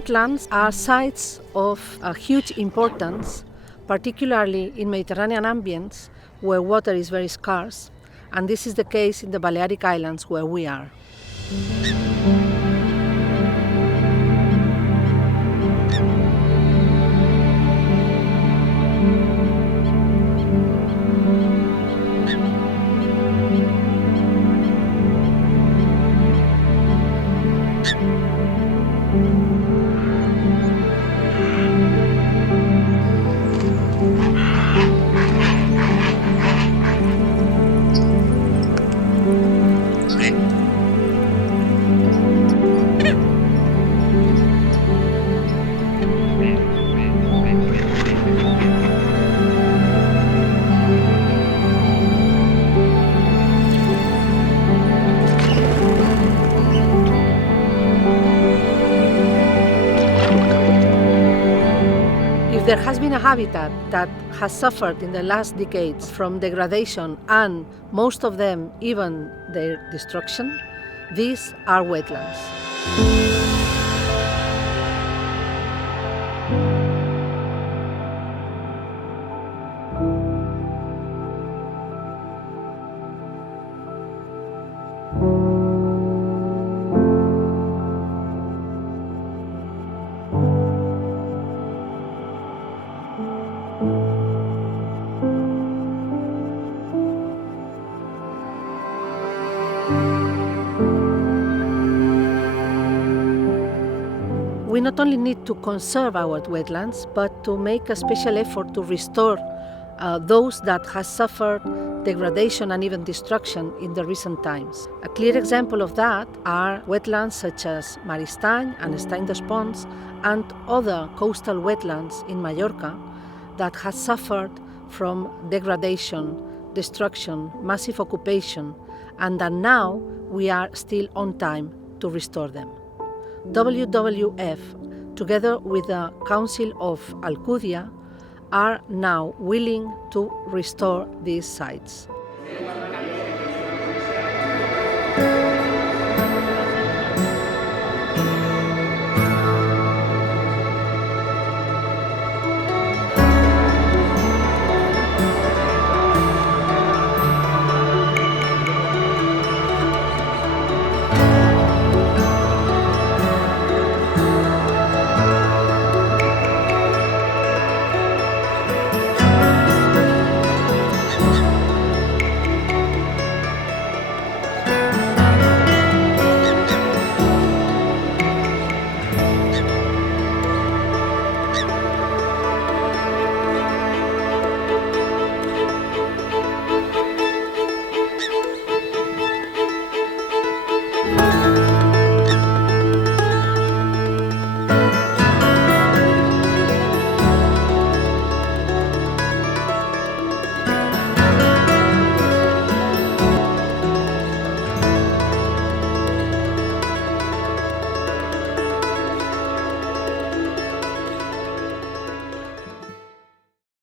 Wetlands are sites of a huge importance, particularly in Mediterranean ambients where water is very scarce, and this is the case in the Balearic Islands where we are. If there has been a habitat that has suffered in the last decades from degradation and most of them even their destruction, these are wetlands. We not only need to conserve our wetlands, but to make a special effort to restore those that have suffered degradation and even destruction in the recent times. A clear example of that are wetlands such as Maristany and Estany dos Ponts and other coastal wetlands in Mallorca that have suffered from degradation, destruction, massive occupation, and that now we are still on time to restore them. WWF, together with the Council of Alcudia, are now willing to restore these sites.